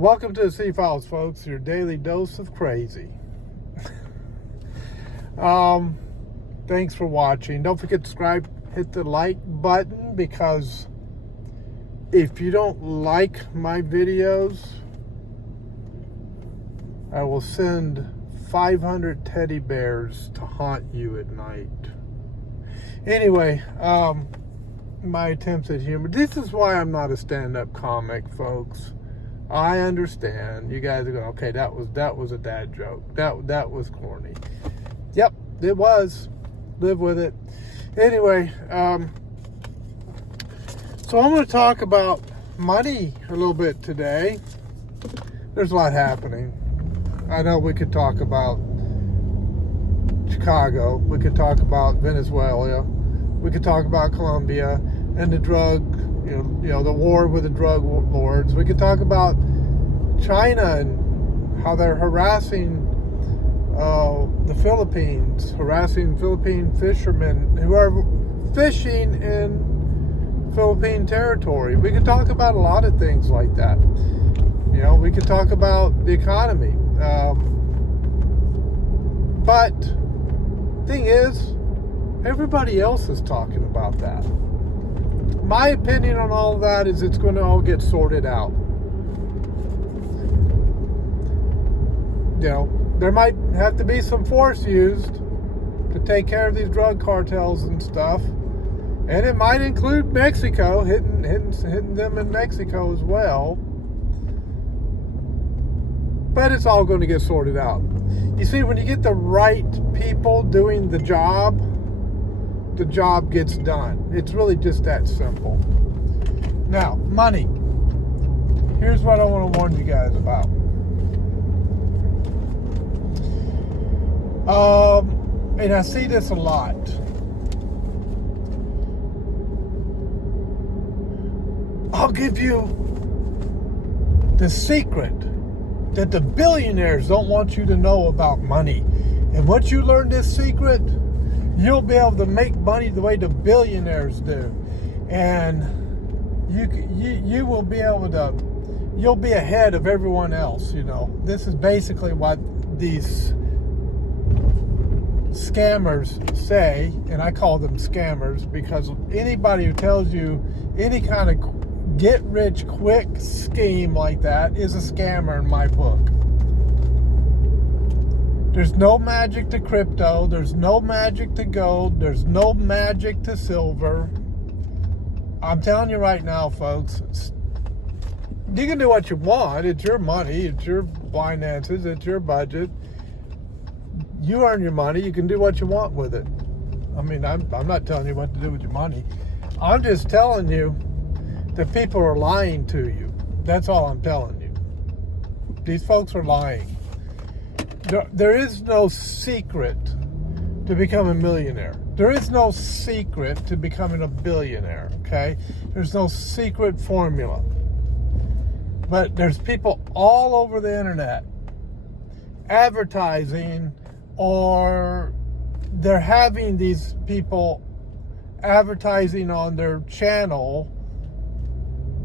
Welcome to the C-Files, folks, your daily dose of crazy. Thanks for watching. Don't forget to subscribe, hit the like button, because if you don't like my videos, I will send 500 teddy bears to haunt you at night. Anyway, my attempts at humor. This is why I'm not a stand-up comic, folks. I understand. You guys are going, okay, that was a dad joke. That was corny. Yep, it was. Live with it. Anyway, so I'm going to talk about money a little bit today. There's a lot happening. I know we could talk about Chicago. We could talk about Venezuela. We could talk about Colombia and the drug, the war with the drug lords. We could talk about China and how they're harassing the Philippines, harassing Philippine fishermen who are fishing in Philippine territory. We could talk about a lot of things like that. We could talk about the economy. But thing is, everybody else is talking about that. My opinion on all of that is it's going to all get sorted out. There might have to be some force used to take care of these drug cartels and stuff. And it might include Mexico, hitting them in Mexico as well. But it's all going to get sorted out. You see, when you get the right people doing the job gets done. It's really just that simple. Now, money. Here's what I want to warn you guys about. And I see this a lot. I'll give you the secret that the billionaires don't want you to know about money. And once you learn this secret, you'll be able to make money the way the billionaires do. And you will be able to, you'll be ahead of everyone else, This is basically what these scammers say, and I call them scammers because anybody who tells you any kind of get-rich-quick scheme like that is a scammer in my book. There's no magic to crypto. There's no magic to gold. There's no magic to silver. I'm telling you right now, folks, you can do what you want. It's your money. It's your finances. It's your budget. You earn your money. You can do what you want with it. I mean, I'm not telling you what to do with your money. I'm just telling you that people are lying to you. That's all I'm telling you. These folks are lying. There is no secret to become a millionaire. There is no secret to becoming a billionaire, okay? There's no secret formula. But there's people all over the internet advertising, or they're having these people advertising on their channel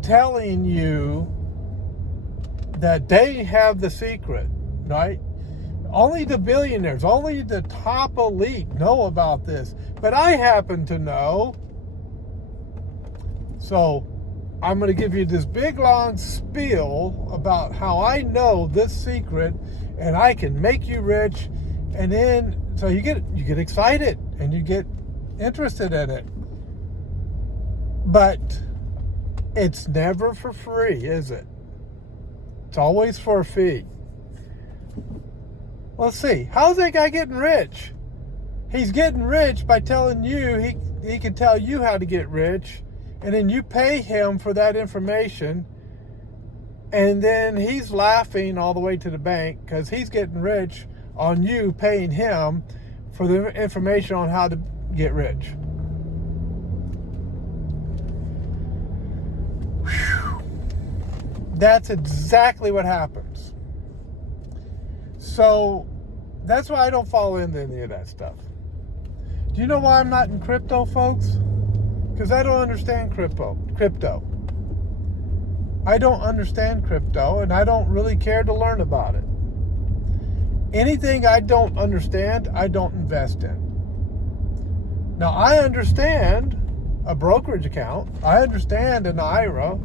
telling you that they have the secret, right? Only the billionaires, only the top elite know about this. But I happen to know. So I'm going to give you this big long spiel about how I know this secret and I can make you rich. And then, so you get excited and you get interested in it. But it's never for free, is it? It's always for a fee. Let's see. How's that guy getting rich? He's getting rich by telling you, he can tell you how to get rich, and then you pay him for that information, and then he's laughing all the way to the bank because he's getting rich on you paying him for the information on how to get rich. Whew. That's exactly what happens. So that's why I don't fall into any of that stuff. Do you know why I'm not in crypto, folks? Because I don't understand crypto. I don't understand crypto, and I don't really care to learn about it. Anything I don't understand, I don't invest in. Now, I understand a brokerage account. I understand an IRA,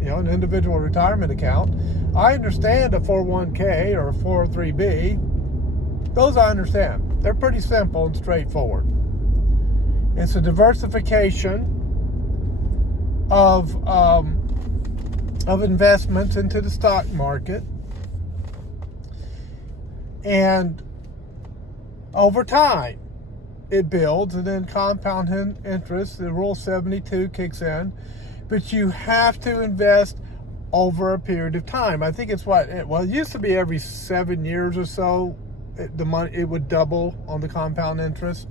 an individual retirement account. I understand a 401k or a 403b. Those I understand. They're pretty simple and straightforward. It's a diversification of investments into the stock market. And over time, it builds, and then compound interest, the Rule 72 kicks in. But you have to invest over a period of time. I think it's it used to be every 7 years or so, the money, it would double on the compound interest.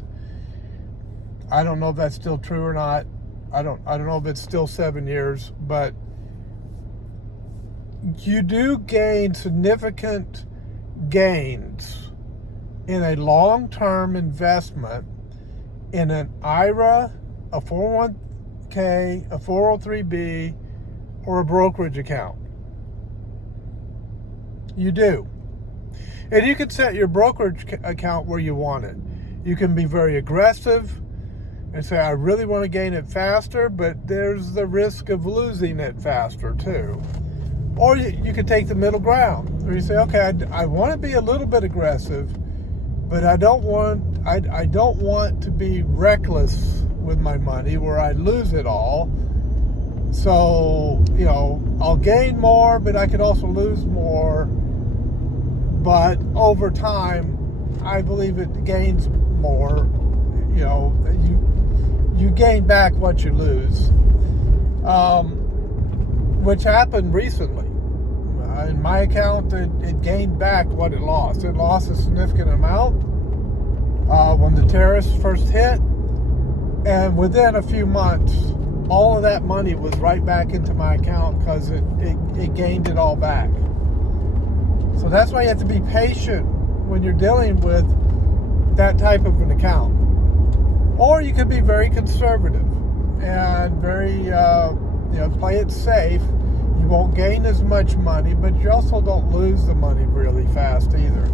I don't know if that's still true or not. I don't know if it's still 7 years, but you do gain significant gains in a long-term investment in an IRA, a 401k, a 403b, or a brokerage account. You do. And you can set your brokerage account where you want it. You can be very aggressive and say, I really want to gain it faster, but there's the risk of losing it faster too. Or you can take the middle ground, where you say, okay, I want to be a little bit aggressive, but I don't want to be reckless with my money where I lose it all. So, I'll gain more, but I could also lose more. But over time, I believe it gains more. You gain back what you lose, which happened recently. In my account, it gained back what it lost. It lost a significant amount when the terrorists first hit, and within a few months, all of that money was right back into my account because it gained it all back. So that's why you have to be patient when you're dealing with that type of an account. Or you could be very conservative and very, play it safe. You won't gain as much money, but you also don't lose the money really fast either.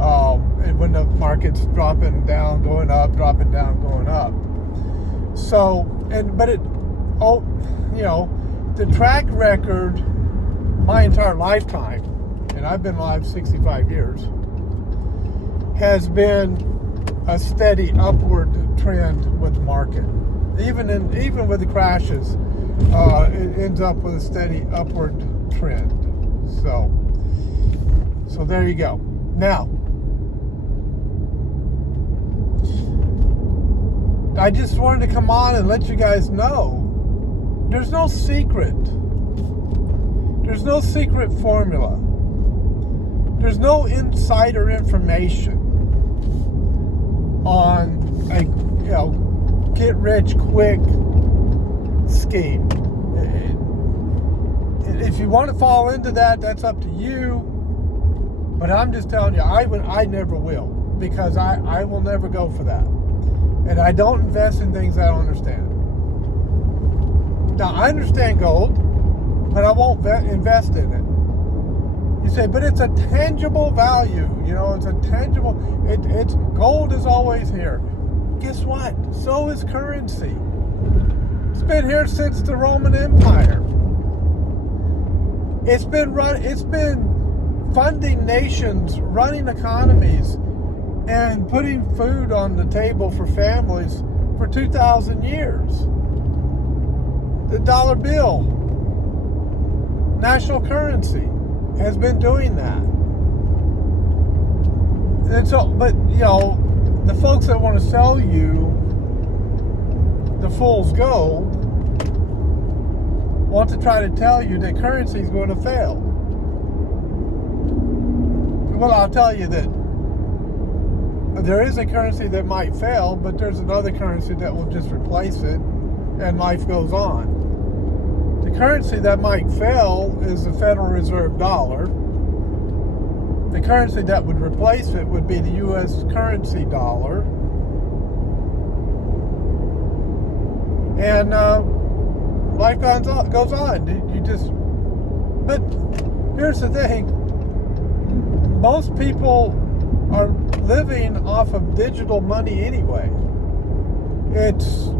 And when the market's dropping down, going up, dropping down, going up. So, the track record, my entire lifetime, and I've been alive 65 years, has been a steady upward trend with the market. Even with the crashes, it ends up with a steady upward trend. So there you go. Now, I just wanted to come on and let you guys know there's no secret. There's no secret formula. There's no insider information on a get rich quick scheme. If you want to fall into that, that's up to you. But I'm just telling you, I never will, because I will never go for that. And I don't invest in things I don't understand. Now, I understand gold, but I won't invest in it. You say, but it's a tangible value. It's a tangible. It's gold is always here. Guess what? So is currency. It's been here since the Roman Empire. It's been funding nations, running economies, and putting food on the table for families for 2,000 years. The dollar bill, national currency, has been doing that. And so, but the folks that want to sell you the fool's gold want to try to tell you that currency is going to fail. Well, I'll tell you that there is a currency that might fail, but there's another currency that will just replace it, and life goes on. The currency that might fail is the Federal Reserve dollar. The currency that would replace it would be the U.S. currency dollar. And life goes on. You just But here's the thing. Most people are living off of digital money anyway. It's,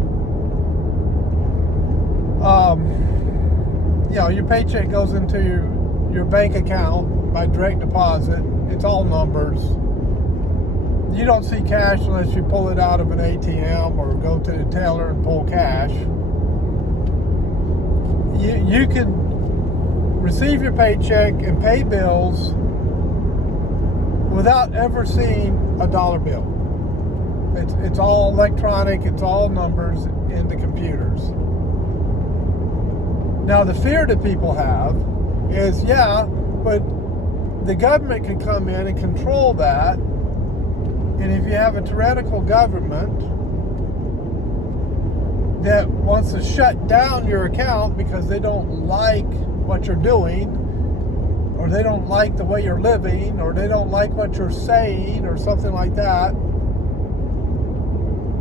your paycheck goes into your bank account by direct deposit. It's all numbers. You don't see cash unless you pull it out of an ATM or go to the teller and pull cash. You can receive your paycheck and pay bills without ever seeing a dollar bill. It's all electronic. It's all numbers in the computers. Now, the fear that people have is, but the government can come in and control that. And if you have a tyrannical government that wants to shut down your account because they don't like what you're doing, or they don't like the way you're living, or they don't like what you're saying, or something like that,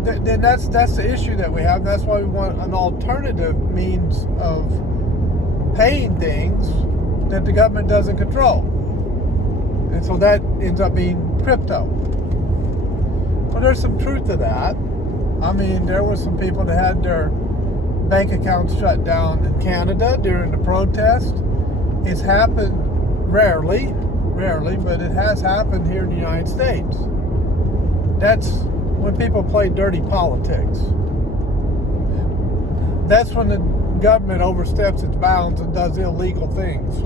then that's the issue that we have. That's why we want an alternative means of paying things that the government doesn't control. And so that ends up being crypto. Well, there's some truth to that. I mean, there were some people that had their bank accounts shut down in Canada during the protest. It's happened rarely, but it has happened here in the United States. That's when people play dirty politics. That's when the government oversteps its bounds and does illegal things.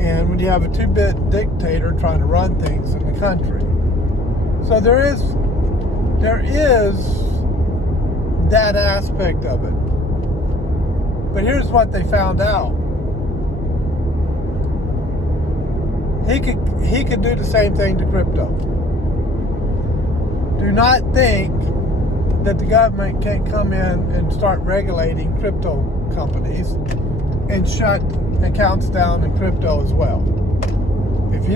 And when you have a two-bit dictator trying to run things in the country. So there is that aspect of it. But here's what they found out. He could do the same thing to crypto. Do not think that the government can't come in and start regulating crypto companies and shut accounts down in crypto as well. If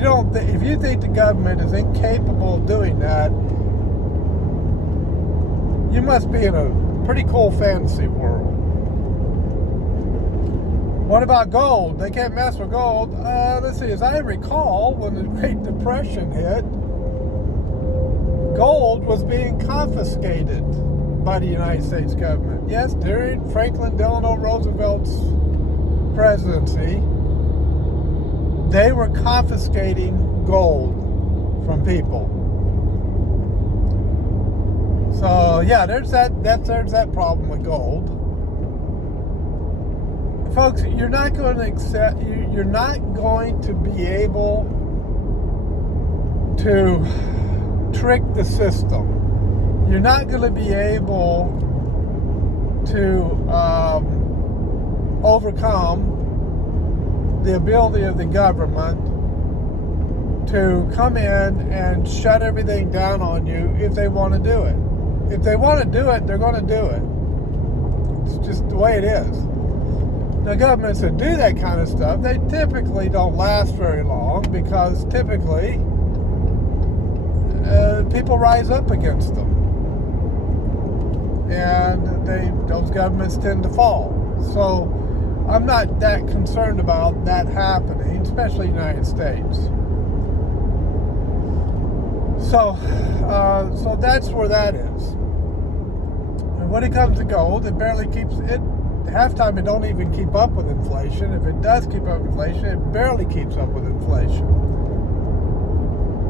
you think the government is incapable of doing that, you must be in a pretty cool fantasy world. What about gold? They can't mess with gold. Let's see, as I recall, when the Great Depression hit, gold was being confiscated by the United States government. Yes, during Franklin Delano Roosevelt's presidency, they were confiscating gold from people. So there's that problem with gold. Folks, you're not going to be able to trick the system. You're not going to be able to overcome the ability of the government to come in and shut everything down on you if they want to do it. If they want to do it, they're going to do it. It's just the way it is. The governments that do that kind of stuff, they typically don't last very long because typically people rise up against them. And those governments tend to fall. So I'm not that concerned about that happening, especially in the United States. So that's where that is. And when it comes to gold, it barely keeps it. Half time it don't even keep up with inflation. If it does keep up with inflation, it barely keeps up with inflation.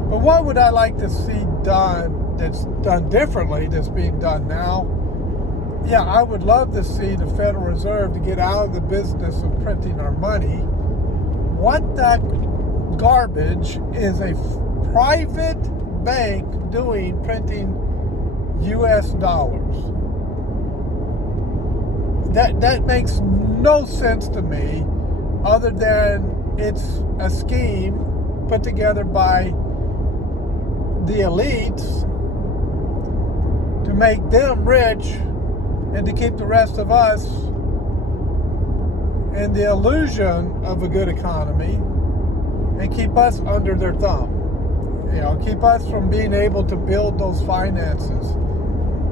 But what would I like to see done that's done differently that's being done now? Yeah, I would love to see the Federal Reserve to get out of the business of printing our money. What that garbage is a private bank doing printing U.S. dollars? That makes no sense to me other than it's a scheme put together by the elites to make them rich and to keep the rest of us in the illusion of a good economy and keep us under their thumb. Keep us from being able to build those finances.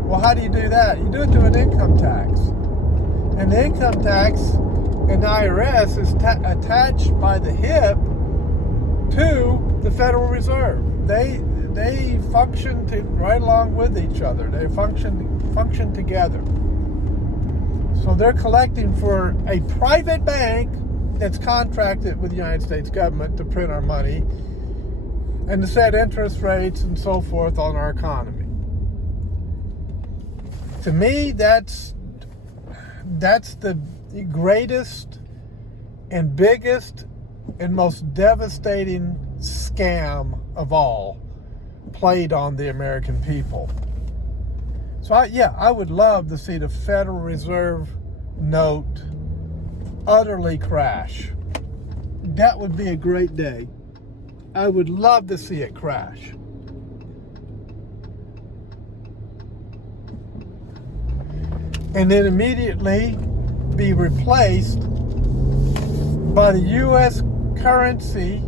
Well, how do you do that? You do it through an income tax. And the income tax and the IRS is attached by the hip to the Federal Reserve. They function right along with each other. They function together. So they're collecting for a private bank that's contracted with the United States government to print our money and to set interest rates and so forth on our economy. To me, that's the greatest and biggest and most devastating scam of all played on the American people. So I would love to see the Federal Reserve note utterly crash. That would be a great day. I would love to see it crash. And then immediately be replaced by the U.S. currency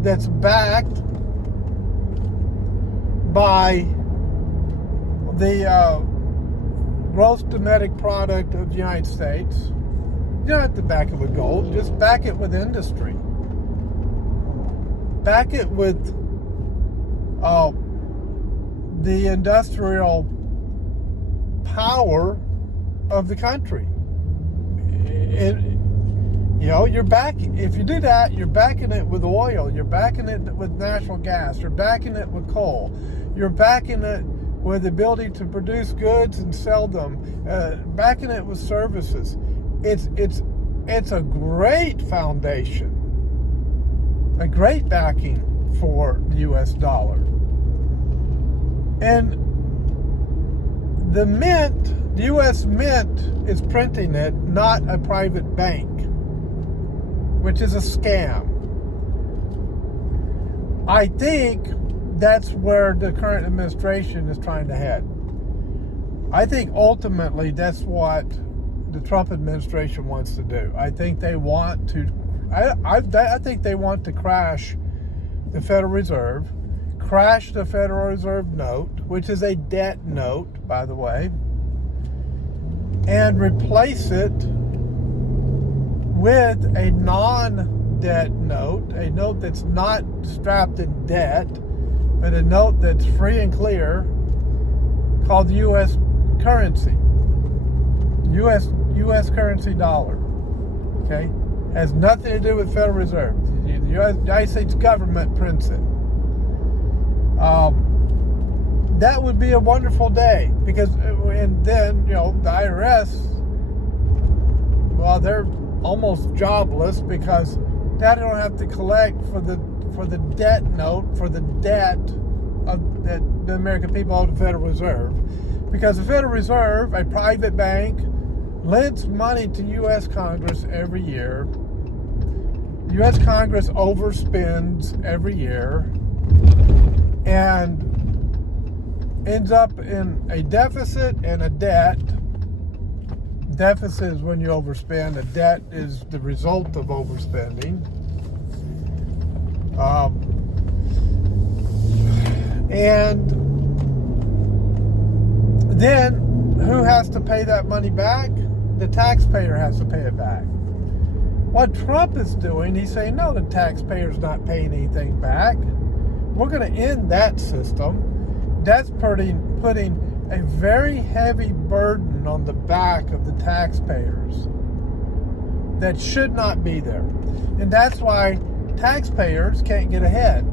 that's backed by the gross domestic product of the United States. You don't have to back it with gold, just back it with industry. Back it with the industrial power of the country. You're backing, if you do that, you're backing it with oil, you're backing it with natural gas, you're backing it with coal, you're backing it with the ability to produce goods and sell them, backing it with services. It's a great foundation, a great backing for the U.S. dollar. And the Mint, the U.S. Mint is printing it, not a private bank, which is a scam. I think that's where the current administration is trying to head. I think ultimately that's what the Trump administration wants to do. I think they want to, I think they want to crash the Federal Reserve, crash the Federal Reserve note, which is a debt note, by the way, and replace it with a non-debt note, a note that's not strapped in debt, but a note that's free and clear, called the U.S. currency, U.S. currency dollar. Okay, has nothing to do with Federal Reserve. The United States government prints it. That would be a wonderful day, because, and then the IRS, well, they're almost jobless because they don't have to collect for the debt note, for the debt that the American people owe to the Federal Reserve, because the Federal Reserve, a private bank, lends money to U.S. Congress every year. U.S. Congress overspends every year and ends up in a deficit and a debt. Deficit is when you overspend. A debt is the result of overspending. And then who has to pay that money back? The taxpayer has to pay it back. What Trump is doing, he's saying, no, the taxpayer's not paying anything back. We're going to end that system. That's putting a very heavy burden on the back of the taxpayers that should not be there. And that's why taxpayers can't get ahead.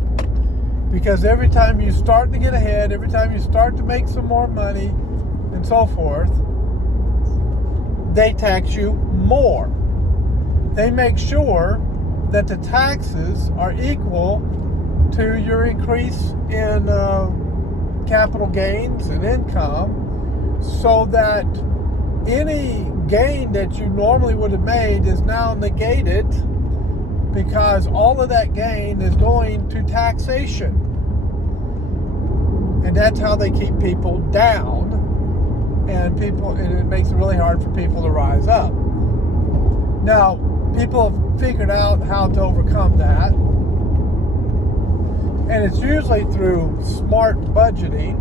Because every time you start to get ahead, every time you start to make some more money and so forth, they tax you more. They make sure that the taxes are equal to your increase in capital gains and income, so that any gain that you normally would have made is now negated, because all of that gain is going to taxation. And that's how they keep people down, and it makes it really hard for people to rise up. Now, people have figured out how to overcome that, and it's usually through smart budgeting.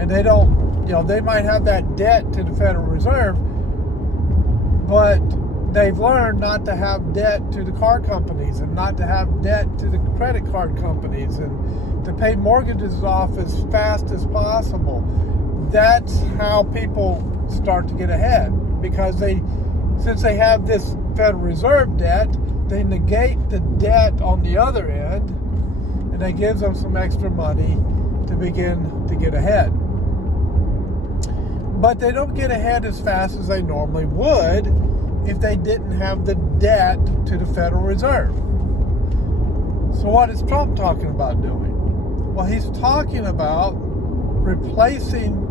And they don't, they might have that debt to the Federal Reserve, But they've learned not to have debt to the car companies and not to have debt to the credit card companies and to pay mortgages off as fast as possible. That's how people start to get ahead, because since they have this Federal Reserve debt, they negate the debt on the other end, and that gives them some extra money to begin to get ahead. But they don't get ahead as fast as they normally would if they didn't have the debt to the Federal Reserve. So what is Trump talking about doing? Well, he's talking about replacing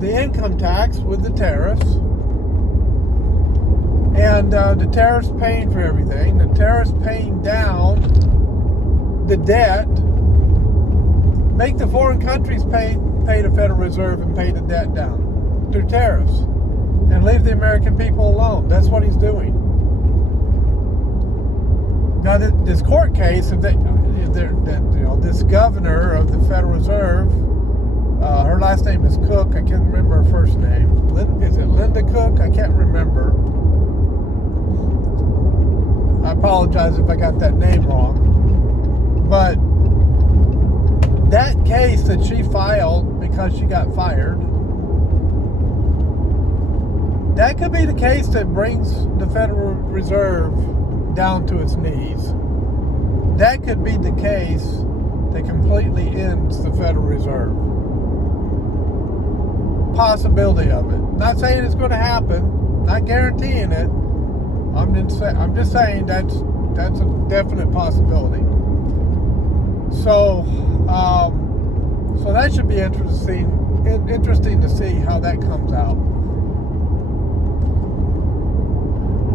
the income tax with the tariffs, and the tariffs paying for everything, the tariffs paying down the debt, make the foreign countries pay the Federal Reserve and pay the debt down through tariffs, and leave the American people alone. That's what he's doing. Now, this court case, this governor of the Federal Reserve, her last name is Cook. I can't remember her first name. Is it Linda Cook? I can't remember. I apologize if I got that name wrong. But that case that she filed because she got fired, that could be the case that brings the Federal Reserve down to its knees. That could be the case that completely ends the Federal Reserve. Possibility of it. Not saying it's going to happen. Not guaranteeing it. I'm just saying that's a definite possibility. So that should be interesting to see how that comes out.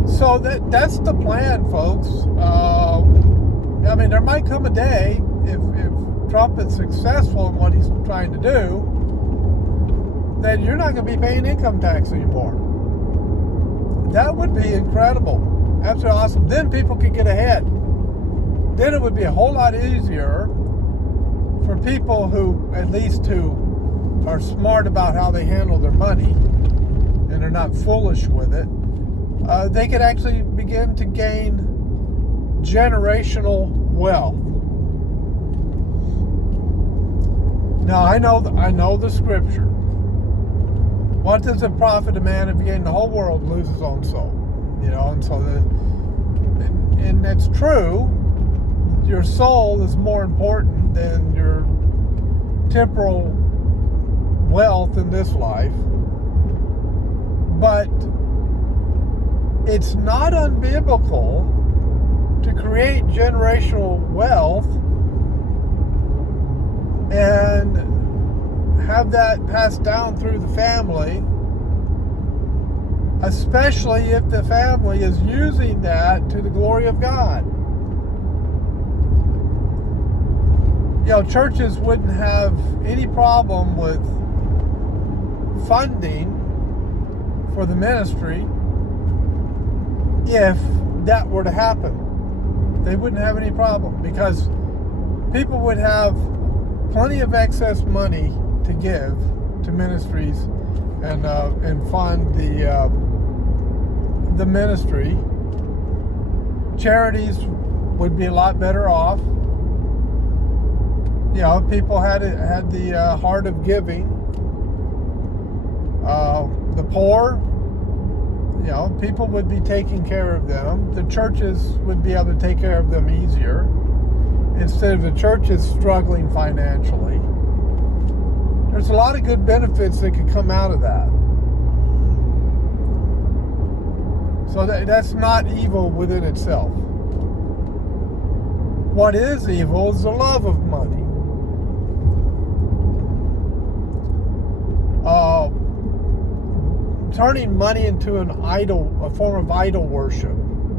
So that's the plan, folks. I mean, there might come a day if Trump is successful in what he's trying to do, that you're not going to be paying income tax anymore. That would be incredible. Absolutely awesome. Then people could get ahead. Then it would be a whole lot easier for people who are smart about how they handle their money and are not foolish with it. They could actually begin to gain generational wealth. Now, I know the scripture. What does it profit a man if he gain the whole world and lose his own soul? And so and that's true. Your soul is more important than your temporal wealth in this life. But it's not unbiblical to create generational wealth and have that passed down through the family, especially if the family is using that to the glory of God. Churches wouldn't have any problem with funding for the ministry if that were to happen. They wouldn't have any problem, because people would have plenty of excess money to give to ministries and fund the ministry. Charities would be a lot better off. People had the heart of giving. The poor, people would be taking care of them. The churches would be able to take care of them easier, instead of the churches struggling financially. There's a lot of good benefits that could come out of that. So that's not evil within itself. What is evil is the love of money. Turning money into an idol, a form of idol worship,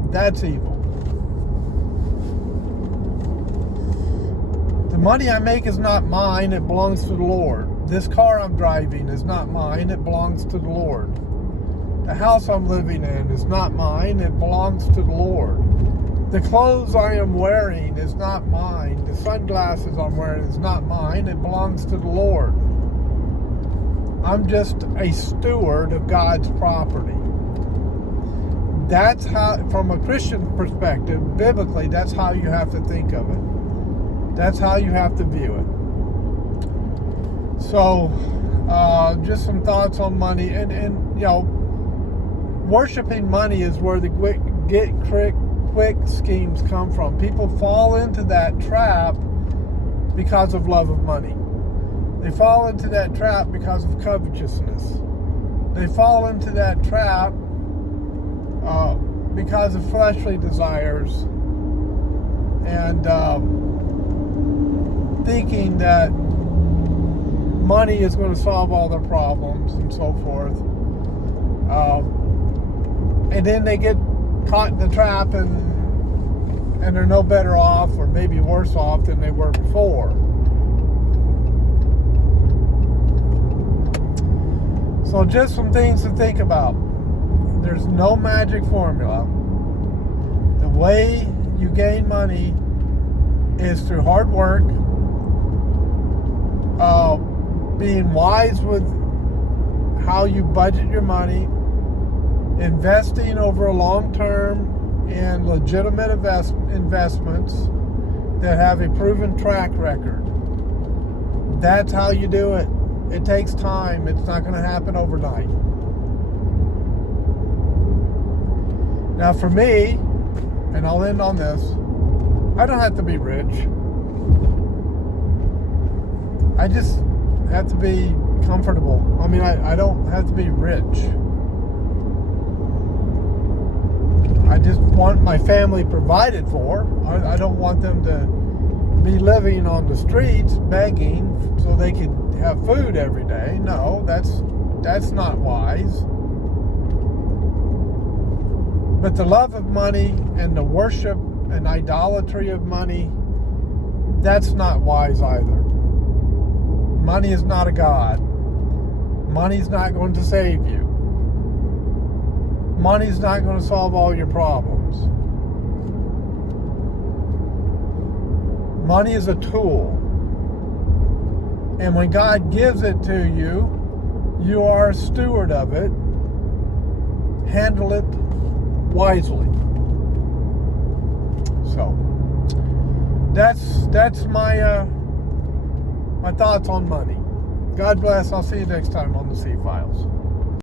that's evil. The money I make is not mine, it belongs to the Lord. This car I'm driving is not mine, it belongs to the Lord. The house I'm living in is not mine, it belongs to the Lord. The clothes I am wearing is not mine. The sunglasses I'm wearing is not mine, it belongs to the Lord. I'm just a steward of God's property. That's how, from a Christian perspective, biblically, that's how you have to think of it. That's how you have to view it. So, just some thoughts on money. And you know, worshiping money is where the quick schemes come from. People fall into that trap because of love of money. They fall into that trap because of covetousness. They fall into that trap because of fleshly desires and thinking that money is going to solve all their problems and so forth. And then they get caught in the trap and they're no better off, or maybe worse off than they were before. So just some things to think about. There's no magic formula. The way you gain money is through hard work, being wise with how you budget your money, investing over a long term in legitimate investments that have a proven track record. That's how you do it. It takes time. It's not going to happen overnight. Now for me, and I'll end on this, I don't have to be rich. I just have to be comfortable. I mean, I don't have to be rich. I just want my family provided for. I don't want them to be living on the streets begging so they could have food every day. No, that's not wise. But the love of money and the worship and idolatry of money, that's not wise either. Money is not a god. Money's not going to save you. Money's not going to solve all your problems. Money is a tool. And when God gives it to you, you are a steward of it. Handle it wisely. So, that's my my thoughts on money. God bless. I'll see you next time on the C Files.